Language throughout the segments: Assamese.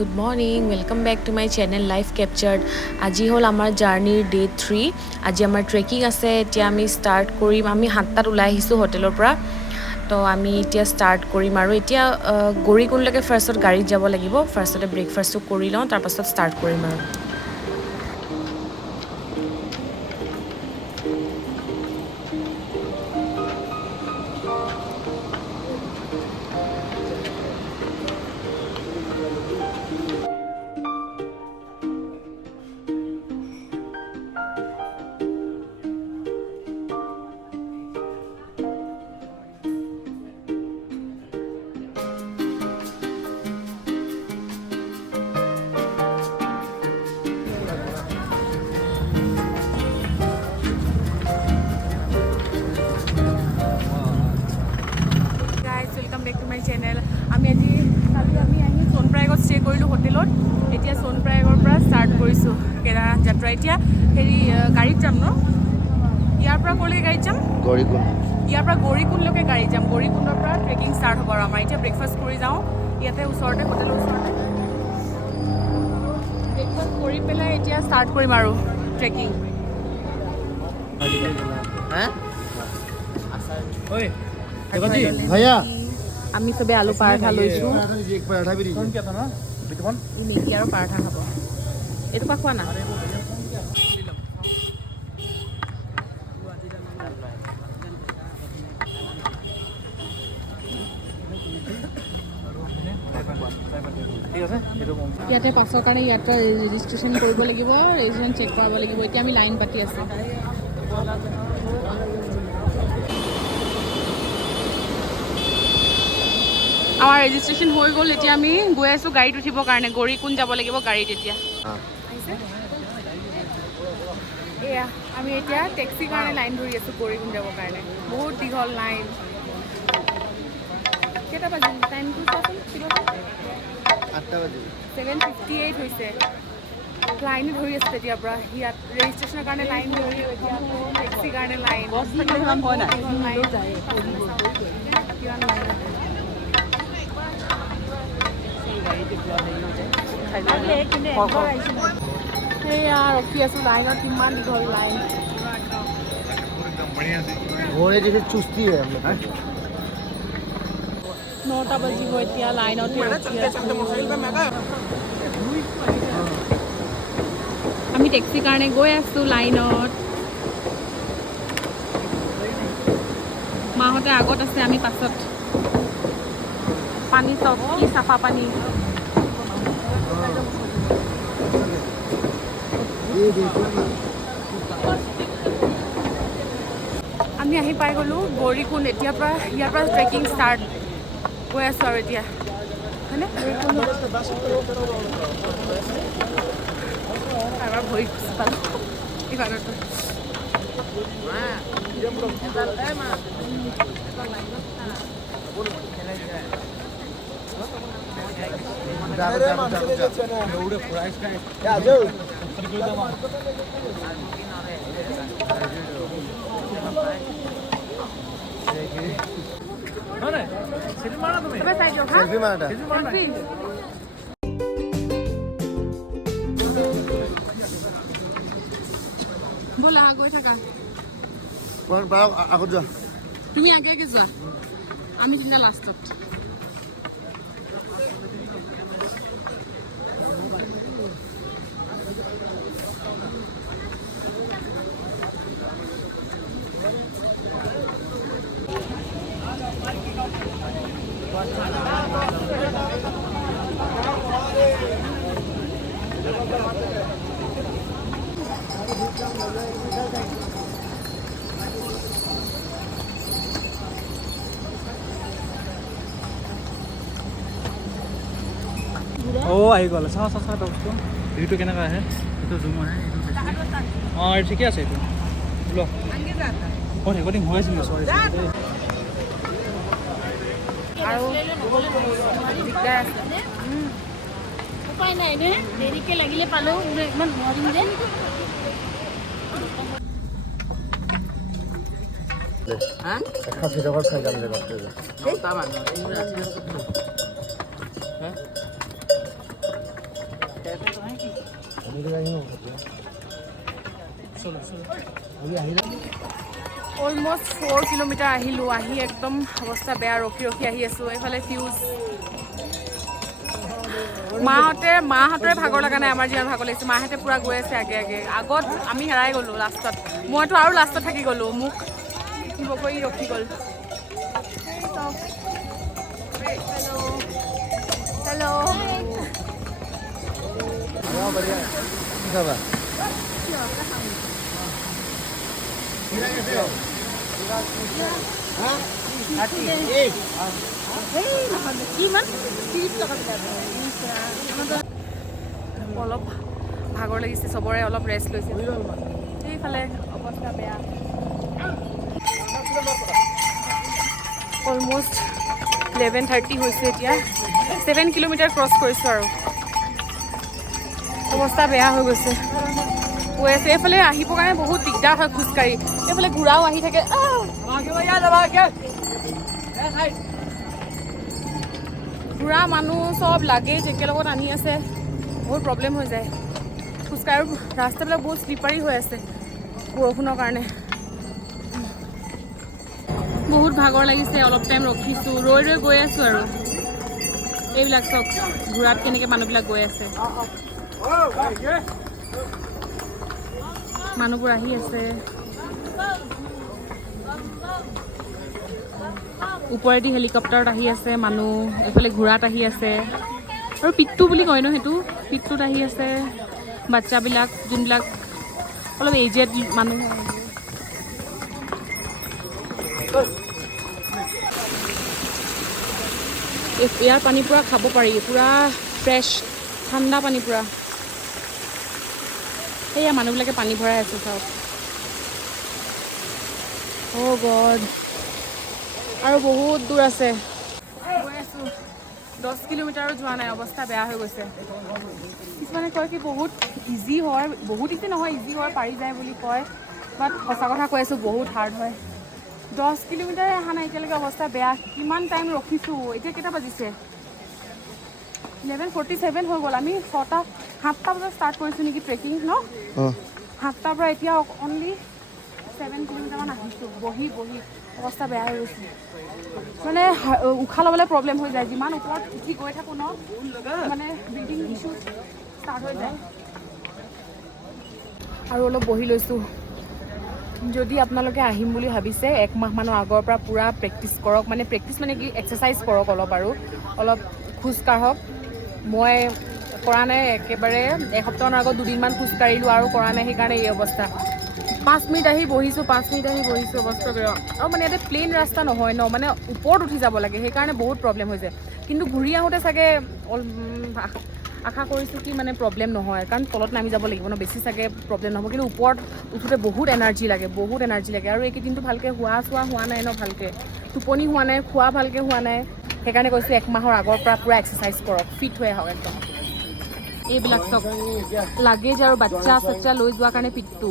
Good morning, welcome back to my channel Life Captured. আজি হল আমাৰ জাৰ্নিৰ ডে 3. আজি আমাৰ ট্ৰেকিং আছে. এতিয়া আমি ষ্টাৰ্ট কৰিম. আমি 7টাত ওলাই আহিছো হোটেলৰ পৰা. তো আমি এতিয়া ষ্টাৰ্ট কৰিম আৰু এতিয়া গৌৰীকুণ্ডলৈকে ফাৰ্ষ্টত গাড়ীত যাব লাগিব. ফাৰ্ষ্টতে ব্ৰেকফাষ্টটো কৰি লওঁ, তাৰ পাছত ষ্টাৰ্ট কৰিম আৰু চেনেল আমি আজি কালি আমি আহি সোণপ্ৰায়গত ষ্টে কৰিলোঁ হোটেলত. এতিয়া সোণপ্ৰায়গৰ পৰা ষ্টাৰ্ট কৰিছোঁ কেদাৰনাথ যাত্ৰা. এতিয়া হেৰি গাড়ীত যাম ন? ইয়াৰ পৰা ক'লৈকে গাড়ীত যাম? গৌৰীকুণ্ড. ইয়াৰ পৰা গৌৰীকুণ্ডলৈকে গাড়ীত যাম. গৌৰীকুণ্ডৰ পৰা ট্ৰেকিং ষ্টাৰ্ট হ'ব আৰু আমাৰ এতিয়া ব্ৰেকফাষ্ট কৰি যাওঁ ইয়াতে ওচৰতে, হোটেলৰ ওচৰতে ব্ৰেকফাষ্ট কৰি পেলাই এতিয়া ষ্টাৰ্ট কৰিম আৰু ট্ৰেকিং. ভাইয়া আমি চবে আলু পাৰাঠা লৈছোঁ. পৰাঠা মেগী আৰু পাৰাঠা খাব. এইটো পৰা খোৱা না? ইয়াতে পাছৰ কাৰণে ইয়াতে ৰেজিষ্ট্ৰেশ্যন কৰিব লাগিব, ৰেজিষ্ট্ৰেশ্যন চেক কৰাব লাগিব. এতিয়া আমি লাইন পাতি আছোঁ. আমাৰ ৰেজিষ্ট্ৰেশ্যন হৈ গ'ল. এতিয়া আমি গৈ আছোঁ গাড়ীত উঠিবৰ কাৰণে. গৌৰীকুণ্ড যাব লাগিব গাড়ীত এতিয়া. এয়া আমি এতিয়া টেক্সিৰ কাৰণে লাইন ধৰি আছোঁ গৌৰীকুণ্ড যাবৰ কাৰণে. বহুত দীঘল লাইন. কেইটা বাজিল? টাইমটো চোৱাচোন. 8টা বাজিল. 7:58 হৈছে. লাইনে ধৰি আছোঁ তেতিয়াৰ পৰা. ইয়াত ৰেজিষ্ট্ৰেশ্যনৰ কাৰণে লাইন ধৰি, এতিয়া টেক্সিৰ কাৰণে লাইন. সেয়া ৰখি আছোঁ লাইনত. কিমান দীঘল লাইন. চুস্তি 9টা বাজিব এতিয়া. লাইনত আমি টেক্সিৰ কাৰণে গৈ আছোঁ লাইনত. মাহঁতে আগত আছে, আমি পাছত. পানী চব কি চাফা পানী. আমি আহি পাই গ'লোঁ গৌৰীকুণ্ড. এতিয়াৰ পৰা ইয়াৰ পৰা ট্ৰেকিং ষ্টাৰ্ট গৈ আছোঁ আৰু এতিয়া হয়নে? এবাৰ ভৰি পালোঁ ইফালতো. ব'লা গৈ থাকা. আগত যোৱা. তুমি আগে আগে যোৱা, আমি তেতিয়া লাষ্টত. আহি গ'ল. চাওঁ বস্তু ভিউটো কেনেকুৱা আহে, এইটো জুম আহে, এইটো ঠিকে আছে. এইটো লোৱা ৰেকৰ্ডিং হৈ আছিল. আৰু দিগদাৰ আছে. উপায় নাই নে, দেৰিকৈ লাগিলে পালেও ইমান নোৱাৰিম যে. অলমষ্ট 4 কিলোমিটাৰ আহিলোঁ। আহি একদম অৱস্থা বেয়া, ৰখি ৰখি আহি আছোঁ। এইফালে ফিউজ মাহঁতৰে ভাগৰ লগা নাই, আমাৰ যিমান ভাগৰ লাগিছে। মাহঁতে পূৰা গৈ আছে আগে আগে। আগত আমি হেৰাই গ'লোঁ লাষ্টত। মইতো আৰু লাষ্টত থাকি গ'লোঁ, মোক শিকিব কৰি ৰখি গ'ল। অলপ ভাগৰ লাগিছে চবৰে, অলপ ৰেষ্ট লৈছে। সেইফালে অৱস্থা বেয়া। অলমষ্ট 11:30 হৈছে এতিয়া। 7 কিলোমিটাৰ ক্ৰছ কৰিছোঁ আৰু অৱস্থা বেয়া হৈ গৈছে। গৈ আছে এইফালে আহিবৰ কাৰণে বহুত দিগদাৰ হয় খোজকাঢ়ি। এইফালে ঘোঁৰাও আহি থাকে। ঘোঁৰা মানুহ চব লাগেজ একেলগত আনি আছে, বহুত প্ৰব্লেম হৈ যায় খোজকাঢ়ি। ৰাস্তাবিলাক বহুত শ্লিপাৰী হৈ আছে বৰষুণৰ কাৰণে। বহুত ভাগৰ লাগিছে, অলপ টাইম ৰখিছোঁ, ৰৈ গৈ আছোঁ আৰু। এইবিলাক চব ঘোঁৰাত কেনেকৈ মানুহবিলাক গৈ আছে। মানুহবোৰ আহি আছে, ওপৰেদি হেলিকপ্টাৰত আহি আছে মানুহ, এইফালে ঘোঁৰাত আহি আছে। আৰু পিট্টু বুলি কয় ন, সেইটো পিট্টুত আহি আছে বাচ্ছাবিলাক, যোনবিলাক অলপ এজেড মানুহ হয়। ইয়াৰ পানী পূৰা খাব পাৰি, পূৰা ফ্ৰেছ ঠাণ্ডা পানী পূৰা। সেয়া মানুহবিলাকে পানী ভৰাই আছে চাওক। অ' গড, আৰু বহুত দূৰ আছে। গৈ আছোঁ, 10 কিলোমিটাৰো যোৱা নাই, অৱস্থা বেয়া হৈ গৈছে। কিছুমানে কয় কি বহুত ইজি হয়, বহুত ইজি নহয়, ইজি হয়, পাৰি যায় বুলি কয়। বাট সঁচা কথা কৈ আছোঁ, বহুত হাৰ্ড হয়। 10 কিলোমিটাৰে অহা নাই এতিয়ালৈকে, অৱস্থা বেয়া। কিমান টাইম ৰখিছোঁ, এতিয়া কেইটা বাজিছে? 11:47 হৈ গ'ল। আমি 7টা বজাত ষ্টাৰ্ট কৰিছোঁ নেকি ট্ৰেকিং ন? 7টাৰ পৰা এতিয়া অনলি 7 কিলোমিটাৰমান আহিছোঁ। বহি অৱস্থা বেয়া হৈ গৈছে। মানে উশাহ ল'বলৈ প্ৰব্লেম হৈ যায়, যিমান ওপৰত উঠি গৈ থাকোঁ ন, মানে ব্ৰিডিং ইছ্যু ষ্টাৰ্ট হৈ যায়। আৰু অলপ বহি লৈছোঁ। যদি আপোনালোকে আহিম বুলি ভাবিছে, 1 মাহমানৰ আগৰ পৰা পূৰা প্ৰেক্টিছ কৰক। মানে প্ৰেক্টিছ মানে কি, এক্সাৰচাইজ কৰক অলপ, আৰু অলপ খোজ কাঢ়ক। মই কৰা নাই একেবাৰে, এসপ্তাহৰ আগত 2 দিনমান খোজ কাঢ়িলোঁ আৰু কৰা নাই, সেইকাৰণে এই অৱস্থা। 5 মিনিট আহি বহিছোঁ, অৱস্থা বেয়া। আৰু মানে ইয়াতে প্লেইন ৰাস্তা নহয় ন, মানে ওপৰত উঠি যাব লাগে, সেইকাৰণে বহুত প্ৰব্লেম হৈ যায়। কিন্তু ঘূৰি আহোঁতে চাগে আশা কৰিছোঁ কি মানে প্ৰব্লেম নহয়, কাৰণ তলত নামি যাব লাগিব ন, বেছি চাগে প্ৰব্লেম নহ'ব। কিন্তু ওপৰত উঠোঁতে বহুত এনাৰ্জি লাগে, আৰু এইকেইদিনটো ভালকৈ হোৱা নাই ন, ভালকৈ টোপনি হোৱা নাই, খোৱা ভালকৈ হোৱা নাই। সেইকাৰণে কৈছোঁ 1 মাহৰ আগৰ পৰা পূৰা এক্সাৰচাইজ কৰক, ফিট হৈ আহক একদম। এইবিলাক চব লাগেজ আৰু বাচ্চা লৈ যোৱাৰ কাৰণে পিট্টু।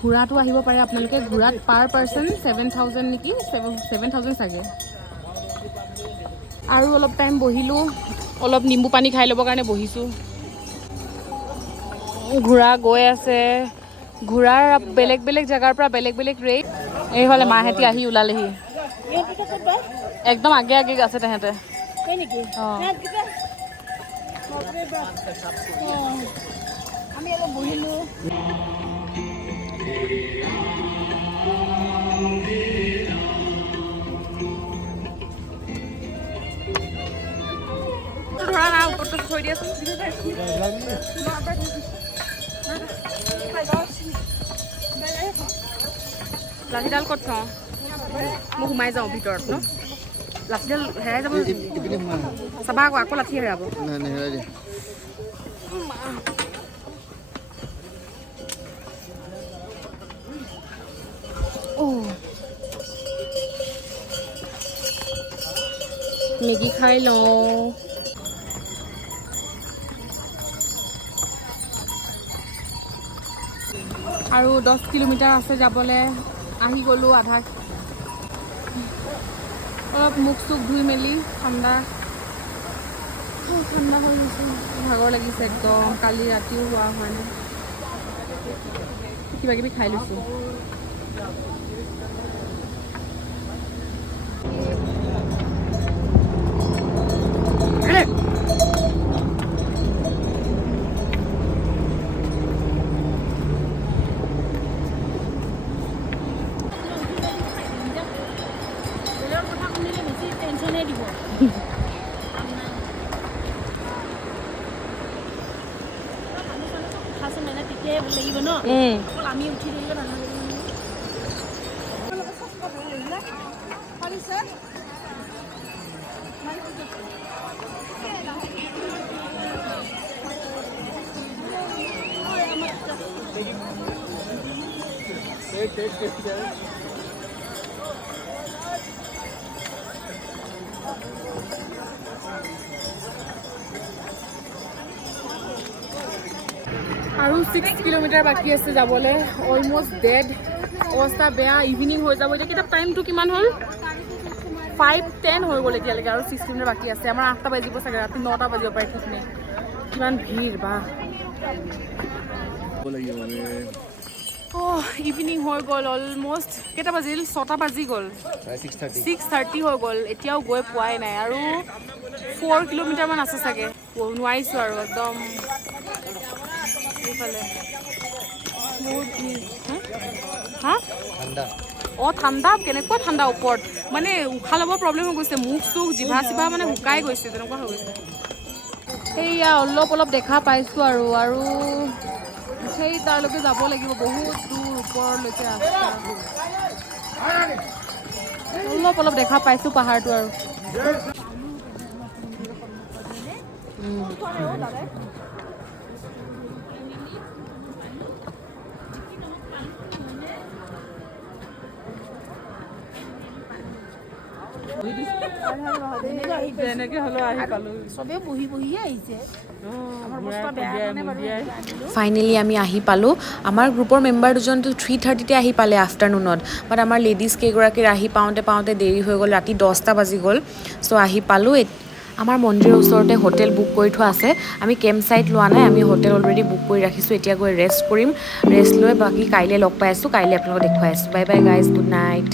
ঘোঁৰাটো আহিব পাৰে আপোনালোকে, ঘোঁৰাত পাৰ পাৰ্চন 7,000 নেকি, 7,000 চাগে। আৰু অলপ টাইম বহিলোঁ, অলপ নিম্বু পানী খাই ল'বৰ কাৰণে বহিছোঁ। ঘোঁৰা গৈ আছে, ঘোঁৰাৰ বেলেগ জেগাৰ পৰা বেলেগ ৰেট। এইফালে মাহেঁতি আহি ওলালেহি, একদম আগে আছে তেহেঁতে। অঁ, আমি অলপ বহিলোঁ। ধৰা না, ওপৰটো থৈ দিয়াচোন। লাঠিডাল ক'ত থওঁ? মই সোমাই যাওঁ ভিতৰত ন, লাঠিডাল হেৰাই যাব। চাবা আকৌ লাঠি হেৰাব। মেগী খাই লওঁ। আৰু 10 কিলোমিটাৰ আছে যাবলৈ, আহি গ'লোঁ আধা। অলপ মুখ চুখ ধুই মেলি ঠাণ্ডা ঠাণ্ডা হৈ গৈছে ভাগৰ লাগিছে একদম কালি ৰাতিও হোৱা হোৱা নাই কিবা কিবি খাই লৈছোঁ আৰু 6 কিলোমিটাৰ বাকী আছে যাবলৈ অলমষ্ট ডেড অৱস্থা বেয়া ইভিনিং হৈ যাব এতিয়া কিতাপ টাইমটো কিমান হ'ল 5:10 হৈ গ'ল এতিয়ালৈকে আৰু 6 কিলোমিটাৰ বাকী আছে আমাৰ 8টা বাজিব চাগে ৰাতি 9টা বাজিব পাৰে ঠিক নাই কিমান ভিৰ বা ইভিনিং হৈ গ'ল অলমষ্ট কেইটা বাজিল 6টা বাজি গ'ল 6:30 হৈ গ'ল এতিয়াও গৈ পোৱাই নাই আৰু 4 কিলোমিটাৰমান আছে চাগে নোৱাৰিছোঁ আৰু একদম এইফালে বহুত ভিৰ হা ঠাণ্ডা কেনেকুৱা ঠাণ্ডা ওপৰত মানে উশাহ ল'ব প্ৰব্লেম হৈ গৈছে মুখ চুখ জিভা চিভা মানে শুকাই গৈছে তেনেকুৱা হৈ গৈছে সেয়া অলপ দেখা পাইছোঁ আৰু সেই তালৈকে যাব লাগিব বহুত দূৰ ওপৰলৈকে আছে অলপ দেখা পাইছোঁ পাহাৰটো আৰু ফাইনেলি আমি আহি পালোঁ আমাৰ গ্ৰুপৰ মেম্বাৰ দুজনটো 3:30তে আহি পালে আফটাৰনুনত বাট আমাৰ লেডিজ কেইগৰাকীৰ আহি পাওঁতে দেৰি হৈ গ'ল ৰাতি 10টা বাজি গ'ল চ' আহি পালোঁ আমাৰ মন্দিৰৰ ওচৰতে হোটেল বুক কৰি থোৱা আছে আমি কেম্প চাইট লোৱা নাই আমি হোটেল অলৰেডি বুক কৰি ৰাখিছোঁ এতিয়া গৈ ৰেষ্ট কৰিম ৰেষ্ট লৈ বাকী কাইলৈ লগ পাই আছোঁ কাইলৈ আপোনালোকক দেখুৱাই আছোঁ bye bye guys good night